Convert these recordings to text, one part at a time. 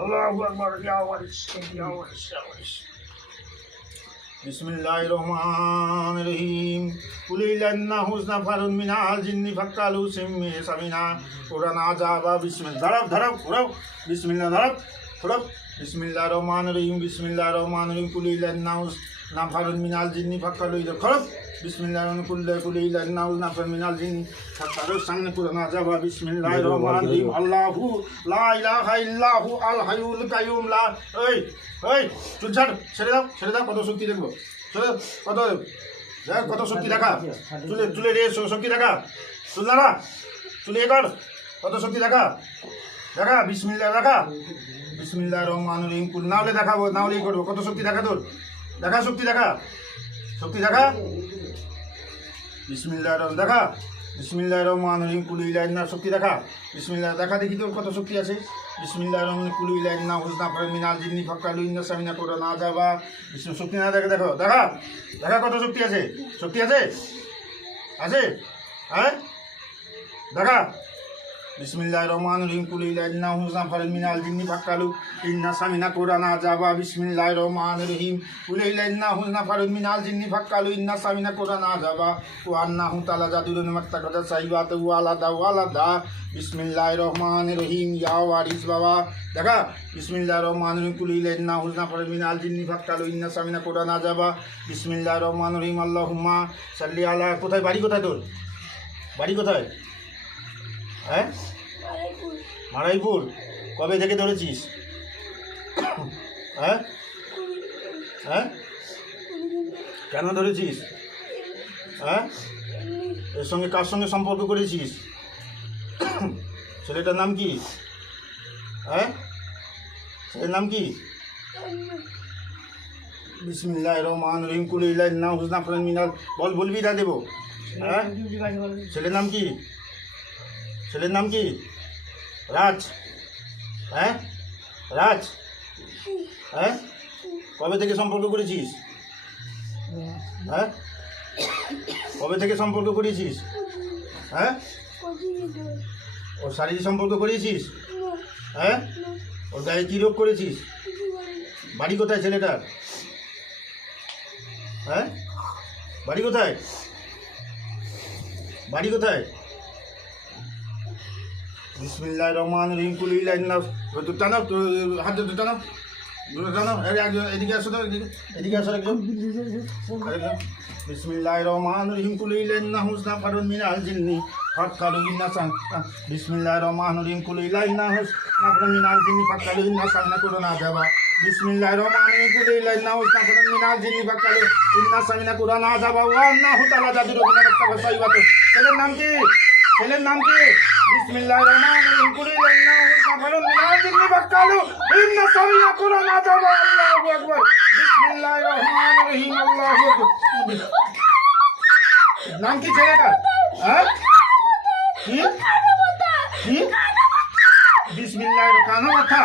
আল্লাহু আকবার, ইয়া ওয়ারিস, ইয়া ওয়ারিস, ইয়া ওয়ারিস। বিসমিল্লাহির রহমানির রহিম। কুল ইন্নাহু নাফারুন মিনাল জিন্নি ফাক্কালু সিম্মি সামিনা কুরআন আযাবা। বিসমিল্লাহ ধরব ধরব ধরব, বিসমিল্লাহ ধরব ধরব। বিসমিল্লাহির রহমানির রহিম, বিসমিল্লাহির রহমানির রহিম। কুল ইন্নাহু নাফারুন মিনাল জিন্নি ফাক্কালু ধরব। বিসমিল্লাহির রহমানির রহিম। কুল ইন্নাহু নাফারুন মিনাল জিন্নি ফাক্কালু সামিনা কুরআন আযাবা। বিসমিল্লাহির রহমানির রহিম। আল্লাহু লা ইলাহা ইল্লাহু আল হাইয়ুল কাইয়ুম লা। এই এই চুল ছাড়, ছেড়ে দাও ছেড়ে দাও। কত শক্তি দেখবো, ছেড়ে দাও। কত দেখ, কত শক্তি দেখা। চুলে চুলে রে শক্তি দেখা। চুল দাঁড়া, চুলে এ কর। কত শক্তি দেখা দেখা। বিসমিল্লাহ দেখা। বিসমিল্লাহির রহমানির রহিম। কুল না হলে দেখাবো, না হলেই করবো। কত শক্তি দেখা তোর, দেখা শক্তি দেখা, শক্তি দেখা। বিসমিল্লাহির রহমান দেখা। বিসমিল্লাহির রহমানির রহিম। কুল ইলাইন্না শক্তি দেখা। বিসমিল্লাহ দেখা, দেখি তোর কত শক্তি আছে। বিসমিল্লাহির রহমানির কুল ইলাইন্না হুজনা ফার মিনাল জিন্নি ফাক্কালু ইন্না সামিনা কুরআন আযাবা। বিষ্ণু শক্তি না দেখে দেখো, দেখা দেখা কত শক্তি আছে। শক্তি আছে, আছে, হ্যাঁ দেখা। বিসমিল্লাহির রহমানির রহিম। কুল ইন্না হুজনা ফার মিনাল জিন্নি ফাক্কালু ইন্না সামিনা কুরআন আযাবা। বিসমিল্লাহির রহমানির রহিম। কুল ইন্না হুজনা ফার মিনাল জিন্নি ফাক্কালু ইন্না সামিনা কুরআন আযাবা ওয়া আন্নাহু তাআলা জাদুরুন মাত্তাকাদা সাইবাতু ওয়ালাদা ওয়ালাদা। বিসমিল্লাহির রহমানির রহিম। ইয়া ওয়ারিস বাবা দেখা। বিসমিল্লাহির রহমানির রহিম। কুল ইন্না হুজনা ফার মিনাল জিন্নি ফাক্কালু ইন্না সামিনা কুরআন আযাবা। বিসমিল্লাহির রহমানির রহিম। আল্লাহুম্মা সাল্লি আলা। কোথায় বাড়ি, কোথায় তোর বাড়ি, কোথায়? হ্যাঁ, মারাইপুর। কবে থেকে ধরেছিস? হ্যাঁ হ্যাঁ, কেন ধরেছিস? হ্যাঁ, এর সঙ্গে কার সঙ্গে সম্পর্ক করেছিস? ছেলেটার নাম কি? হ্যাঁ, ছেলের নাম কি? বিসমিল্লাহির রহমানির রহিম। কুল ইন্না হুজনা ফার মিনাল। বলবি না দেবো। হ্যাঁ, ছেলের নাম কি? ছেলের নাম কি? রাজ। হ্যাঁ, রাজ। হ্যাঁ, কবে থেকে সম্পর্ক করেছিস? হ্যাঁ, কবে থেকে সম্পর্ক করেছিস? হ্যাঁ, ওর শারীরিক সম্পর্ক করেছিস? হ্যাঁ, ওর গায়ে কী রোগ করেছিস? বাড়ি কোথায় ছেলেটার? হ্যাঁ, বাড়ি কোথায়? বাড়ি কোথায়? বিসমিল্লাহির রহমানির রহিম। কুল ইন্না। টানো, হাত ধরে টানো, টানো। এদিকে আসো তো, এদিকে আসো একদম। বিসমিল্লাহির রহমানির রহিম। কুল ইন্না হুজনা ফারুন মিনাল জিন্নি ফাক্কালু ইন্না সামিনা। বিসমিল্লাহির রহমানির রহিম। কুল ইন্না হুজনা ফারুন মিনাল জিন্নি ফাক্কালু ইন্না সামিনা কুরআন আযাবা। বিসমিল্লাহির রহমানির রহিম। কুল ইন্না হুজনা ফারুন মিনাল জিন্নি ফাক্কালু ইন্না সামিনা কুরআন আযাবা ওয়া আন্নাহু তাআলা জাদুরুন মাত্তাকাদা সাইবাতু। ছেলের নাম কি? ছেলের নাম কি? বিসমিল্লাহির রহমানির রহিম। কুল ইন্না হুজনা ফারুন মিনাল জিন্নি ফাক্কালু ইন্না সামিনা কুরআন আযাবা। আল্লাহু আকবার। বিসমিল্লাহির রহমানির রহিম। আল্লাহু আকবার। নাম কি ছেলেটার? হ্যাঁ, কি কি? বিসমিল্লাহির কানো কথা।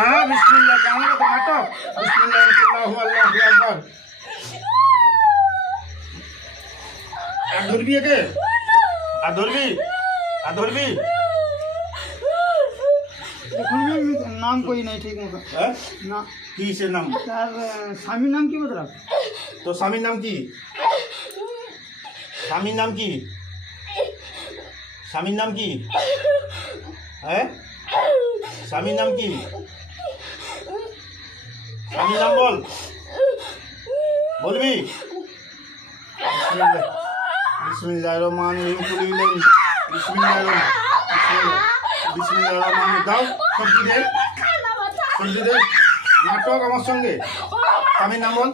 হ্যাঁ, বিসমিল্লাহ কানো কথা কাটো। বিসমিল্লাহ আল্লাহু আকবার। আর ধরবি একে, আর ধরবি, আর ধরবি। এখন নাম কই নাই ঠিক মতো। হ্যাঁ, না, কি সে নাম? তার স্বামীর নাম কি বললাম? তোর স্বামীর নাম কি? স্বামীর নাম কি? স্বামীর নাম কি? হ্যাঁ, স্বামীর নাম কি? স্বামীর নাম বল, বলবি? বিসমিল্লাহির রহমানির রহিম। কুল ইন্না। বিসমিল্লাহির রহমানির। দাও সবজি দে, সবজি দে। নাটক আমার সঙ্গে। স্বামীর নাম বল।